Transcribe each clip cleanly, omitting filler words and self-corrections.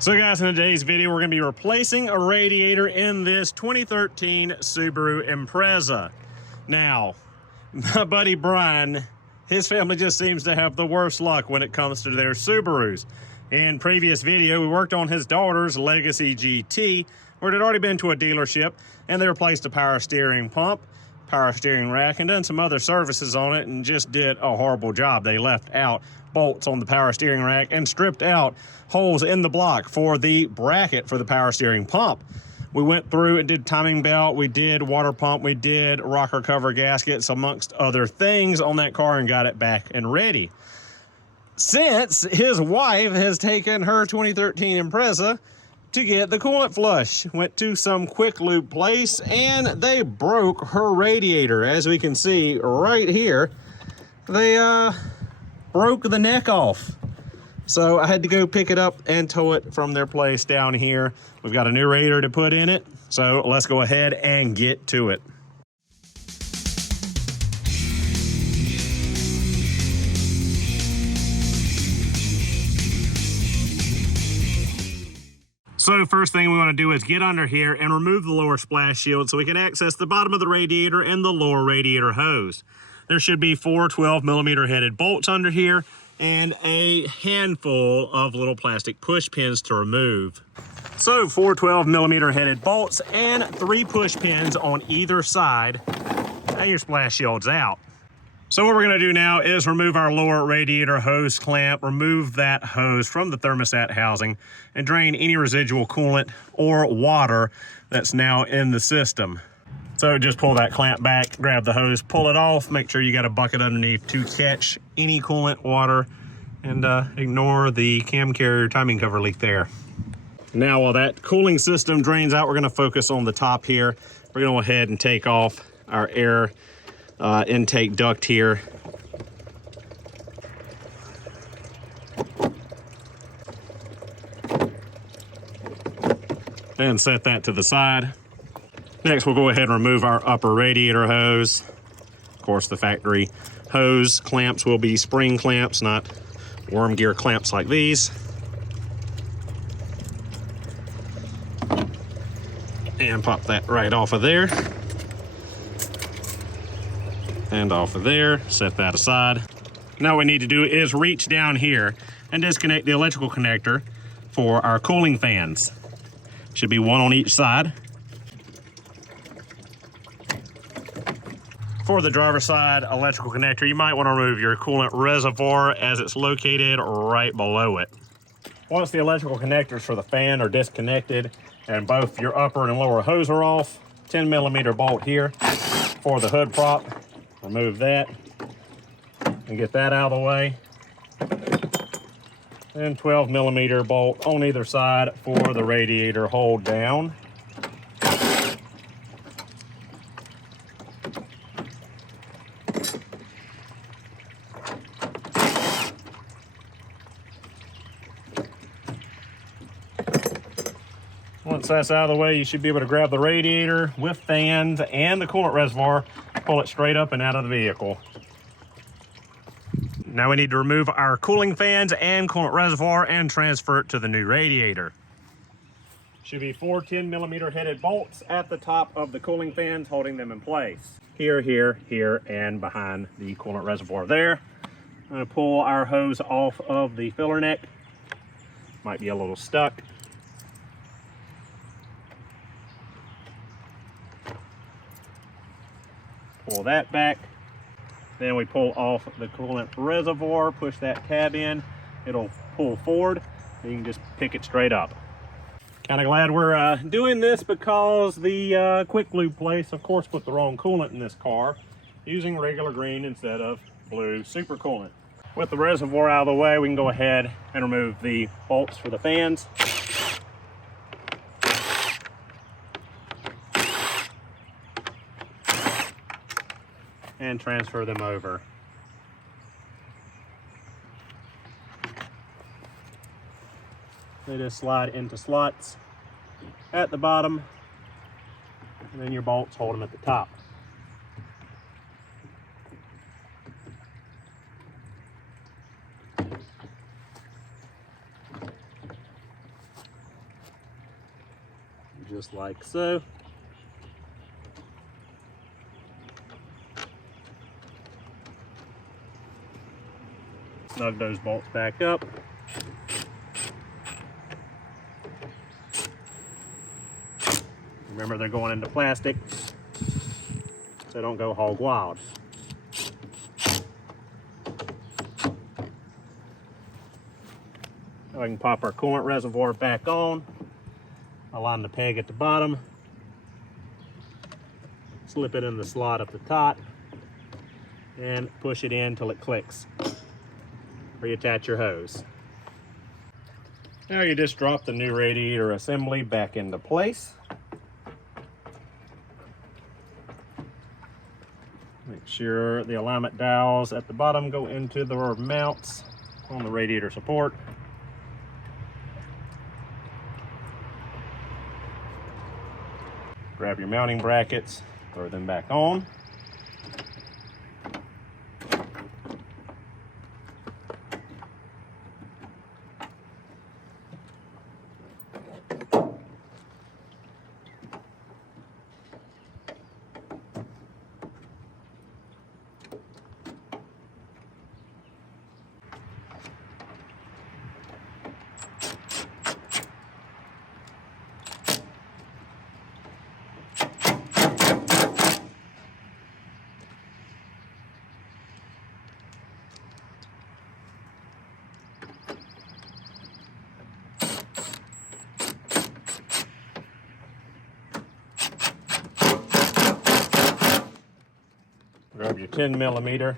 So guys, in today's video, we're going to be replacing a radiator in this 2013 Subaru Impreza. Now, my buddy Brian, his family just seems to have the worst luck when it comes to their Subarus. In previous video, we worked on his daughter's Legacy GT, where it had already been to a dealership, and they replaced the power steering pump, power steering rack, and done some other services on it, and just did a horrible job. They left out bolts on the power steering rack and stripped out holes in the block for the bracket for the power steering pump. We went through and did timing belt, we did water pump, we did rocker cover gaskets, amongst other things on that car, and got it back and ready. Since his wife has taken her 2013 Impreza to get the coolant flush, went to some quick lube place and they broke her radiator. As we can see right here, they broke the neck off. So I had to go pick it up and tow it from their place down here. We've got a new radiator to put in it, so let's go ahead and get to it. So first thing we want to do is get under here and remove the lower splash shield so we can access the bottom of the radiator and the lower radiator hose. There should be 4 12mm headed bolts under here and a handful of little plastic push pins to remove. So 4 12mm headed bolts and 3 push pins on either side. Now your splash shield's out. So what we're going to do now is remove our lower radiator hose clamp, remove that hose from the thermostat housing, and drain any residual coolant or water that's now in the system. So just pull that clamp back, grab the hose, pull it off, make sure you got a bucket underneath to catch any coolant, water, and ignore the cam carrier timing cover leak there. Now while that cooling system drains out, we're going to focus on the top here. We're going to go ahead and take off our air intake duct here. And set that to the side. Next, we'll go ahead and remove our upper radiator hose. Of course, the factory hose clamps will be spring clamps, not worm gear clamps like these. And pop that right off of there. And off of there, set that aside. Now what we need to do is reach down here and disconnect the electrical connector for our cooling fans. Should be one on each side. For the driver's side electrical connector, you might want to remove your coolant reservoir as it's located right below it. Once the electrical connectors for the fan are disconnected and both your upper and lower hose are off, 10mm bolt here for the hood prop. Remove that and get that out of the way. And 12mm bolt on either side for the radiator hold down. Once that's out of the way, you should be able to grab the radiator with fans and the coolant reservoir, pull it straight up and out of the vehicle. Now we need to remove our cooling fans and coolant reservoir and transfer it to the new radiator. Should be 4 10mm headed bolts at the top of the cooling fans holding them in place. Here, here, here, and behind the coolant reservoir there. I'm going to pull our hose off of the filler neck. Might be a little stuck. Pull that back. Then we pull off the coolant reservoir, push that tab in. It'll pull forward. You can just pick it straight up. Kind of glad we're doing this because the quick lube place, of course, put the wrong coolant in this car, using regular green instead of blue super coolant. With the reservoir out of the way, we can go ahead and remove the bolts for the fans. And transfer them over. They just slide into slots at the bottom, and then your bolts hold them at the top. just like so. Snug those bolts back up. Remember, they're going into plastic, so don't go hog wild. Now we can pop our coolant reservoir back on, align the peg at the bottom, slip it in the slot at the top, and push it in till it clicks. Reattach your hose. Now you just drop the new radiator assembly back into place. Make sure the alignment dowels at the bottom go into the mounts on the radiator support. Grab your mounting brackets, throw them back on. Grab your 10mm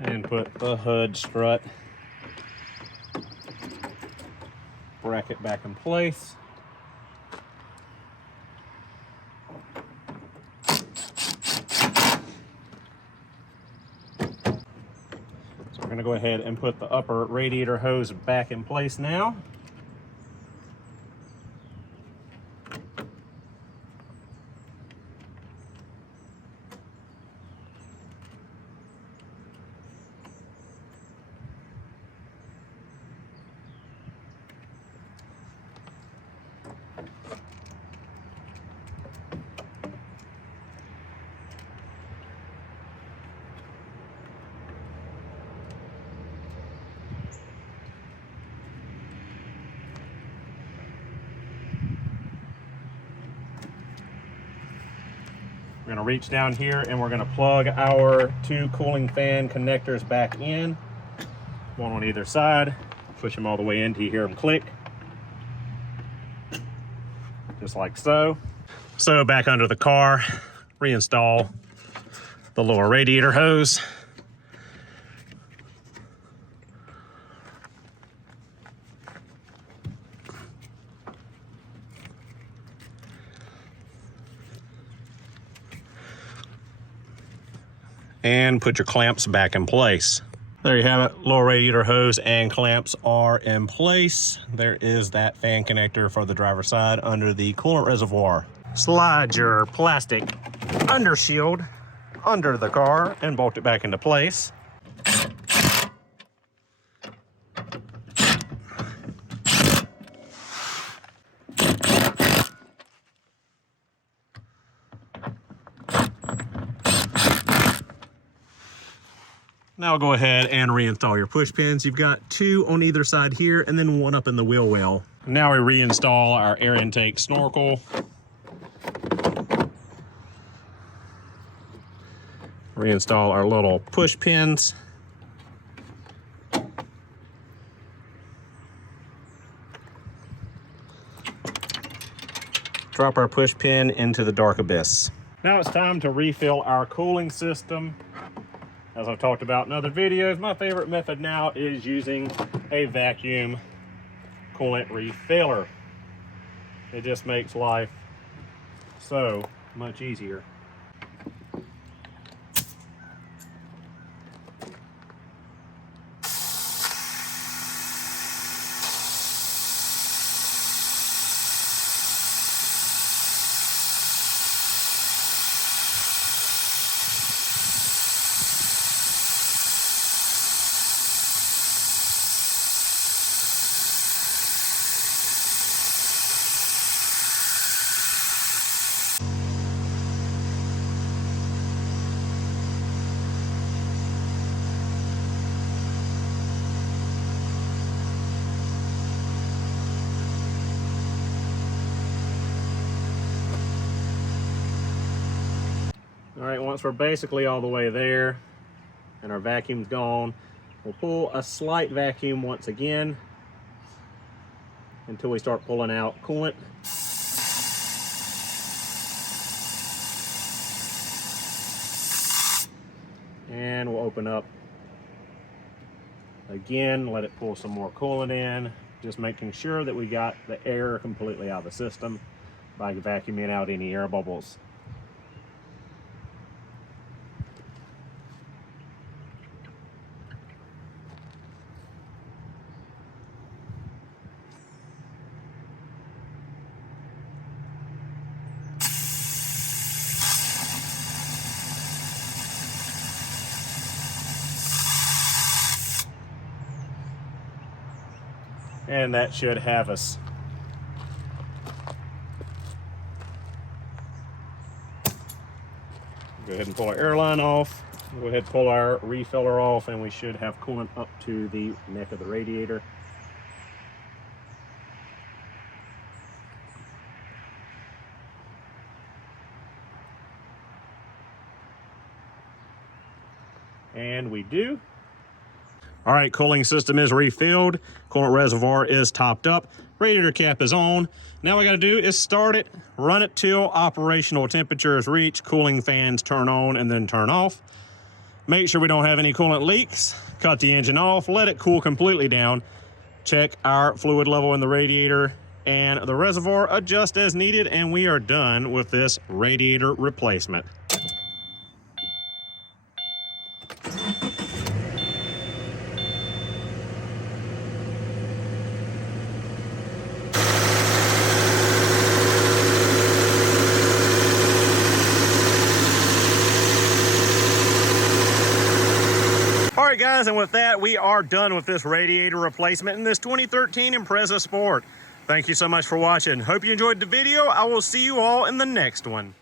and put the hood strut bracket back in place. So we're going to go ahead and put the upper radiator hose back in place now. We're going to reach down here and we're going to plug our two cooling fan connectors back in, one on either side. Push them all the way in till you hear them click, just like so. So back under the car, reinstall the lower radiator hose. And put your clamps back in place. There you have it. Lower radiator hose and clamps are in place. There is that fan connector for the driver's side under the coolant reservoir. Slide your plastic undershield under the car and bolt it back into place. Now go ahead and reinstall your push pins. You've got two on either side here and then one up in the wheel well. Now we reinstall our air intake snorkel. Reinstall our little push pins. Drop our push pin into the dark abyss. Now it's time to refill our cooling system. As I've talked about in other videos, my favorite method now is using a vacuum coolant refiller. It just makes life so much easier. All right, once we're basically all the way there and our vacuum's gone, we'll pull a slight vacuum once again until we start pulling out coolant. And we'll open up again, let it pull some more coolant in, just making sure that we got the air completely out of the system by vacuuming out any air bubbles. And that should have us. Go ahead and pull our air line off. Go ahead and pull our refiller off, and we should have coolant up to the neck of the radiator. And we do. All right, cooling system is refilled. Coolant reservoir is topped up. Radiator cap is on. Now what we gotta do is start it, run it till operational temperature is reached, cooling fans turn on and then turn off. Make sure we don't have any coolant leaks. Cut the engine off, let it cool completely down. Check our fluid level in the radiator and the reservoir, adjust as needed, and we are done with this radiator replacement. All right, guys, and with that, we are done with this radiator replacement in this 2013 Impreza Sport. Thank you so much for watching. Hope you enjoyed the video. I will see you all in the next one.